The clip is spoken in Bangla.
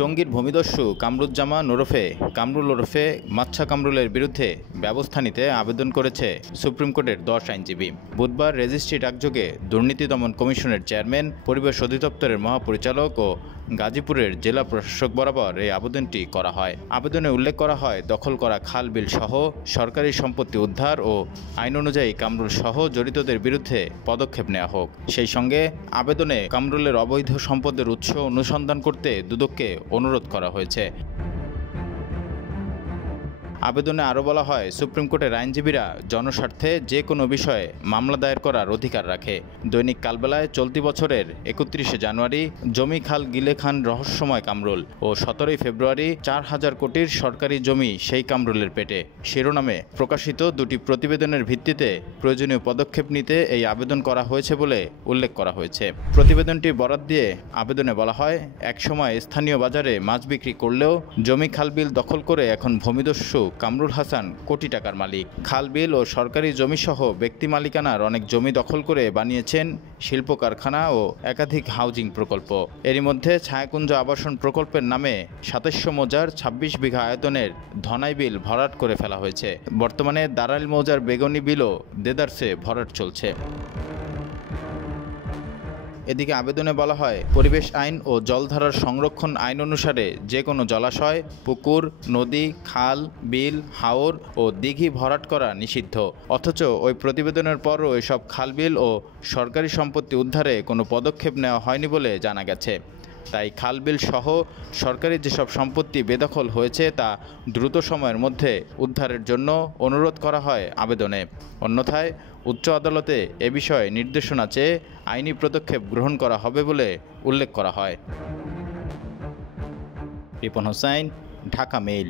টঙ্গীর ভূমিদস্যু কামরুজ্জামান ওরফে কামরুল ওরফে মাচ্ছা কামরুলের বিরুদ্ধে ব্যবস্থা নিতে আবেদন করেছে সুপ্রিম কোর্টের 10 আইনজীবী। বুধবার রেজিস্ট্রি ডাকযোগে দুর্নীতি দমন কমিশনের চেয়ারম্যান, পরিবেশ অধিদপ্তরের মহাপরিচালক ও গাজীপুরের জেলা প্রশাসক বরাবর এই আবেদনটি করা হয়। আবেদনে উল্লেখ করা হয়, দখল করা খাল বিল সহ সরকারি সম্পত্তি উদ্ধার ও আইন অনুযায়ী কামরুল সহ জড়িতদের বিরুদ্ধে পদক্ষেপ নেওয়া হোক। সেই সঙ্গে আবেদনে কামরুলের অবৈধ সম্পদের উৎস অনুসন্ধান করতে দুদককে অনুরোধ করা হয়েছে। আবেদনে আরও বলা হয়, সুপ্রিম কোর্টের আইনজীবীরা জনস্বার্থে যে কোনো বিষয়ে মামলা দায়ের করার অধিকার রাখে। দৈনিক কালবেলায় চলতি বছরের 31শে জানুয়ারি জমি খাল গিলে খান রহস্যময় কামরুল ও 17ই ফেব্রুয়ারি 4000 কোটির সরকারি জমি সেই কামরুলের পেটে শিরোনামে প্রকাশিত দুটি প্রতিবেদনের ভিত্তিতে প্রয়োজনীয় পদক্ষেপ নিতে এই আবেদন করা হয়েছে বলে উল্লেখ করা হয়েছে। প্রতিবেদনটি বরাত দিয়ে আবেদনে বলা হয়, একসময় স্থানীয় বাজারে মাছ বিক্রি করলেও জমি খালবিল দখল করে এখন ভূমিদস্যু কামরুল হাসান কোটি টাকার মালিক। খাল বিল ও সরকারি জমিসহ ব্যক্তি মালিকানার অনেক জমি দখল করে বানিয়েছেন শিল্প কারখানা ও একাধিক হাউজিং প্রকল্প। এরই মধ্যে ছায়াকুঞ্জ আবাসন প্রকল্পের নামে 2700 মৌজার 26 বিঘা আয়তনের ধনাই বিল ভরাট করে ফেলা হয়েছে। বর্তমানে দারাইল মৌজার বেগুনি বিলও দেদারসে ভরাট চলছে। এদিকে আবেদনে বলা হয়, পরিবেশ আইন ও জলধারার সংরক্ষণ আইন অনুসারে যে কোনো জলাশয়, পুকুর, নদী, খাল, বিল, হাওর ও দিঘি ভরাট করা নিষিদ্ধ। অথচ ওই প্রতিবেদনের পরও এসব খালবিল ও সরকারি সম্পত্তি উদ্ধারে কোনো পদক্ষেপ নেওয়া হয়নি বলে জানা গেছে। তাই খালবিল সহ সরকারি যেসব সম্পত্তি বেদখল হয়েছে তা দ্রুত সময়ের মধ্যে উদ্ধারের জন্য অনুরোধ করা হয় আবেদনে। অন্যথায় উচ্চ আদালতে এ বিষয়ে নির্দেশনা চেয়ে আইনি পদক্ষেপ গ্রহণ করা হবে বলে উল্লেখ করা হয়। রিপন হোসাইন, ঢাকা মেইল।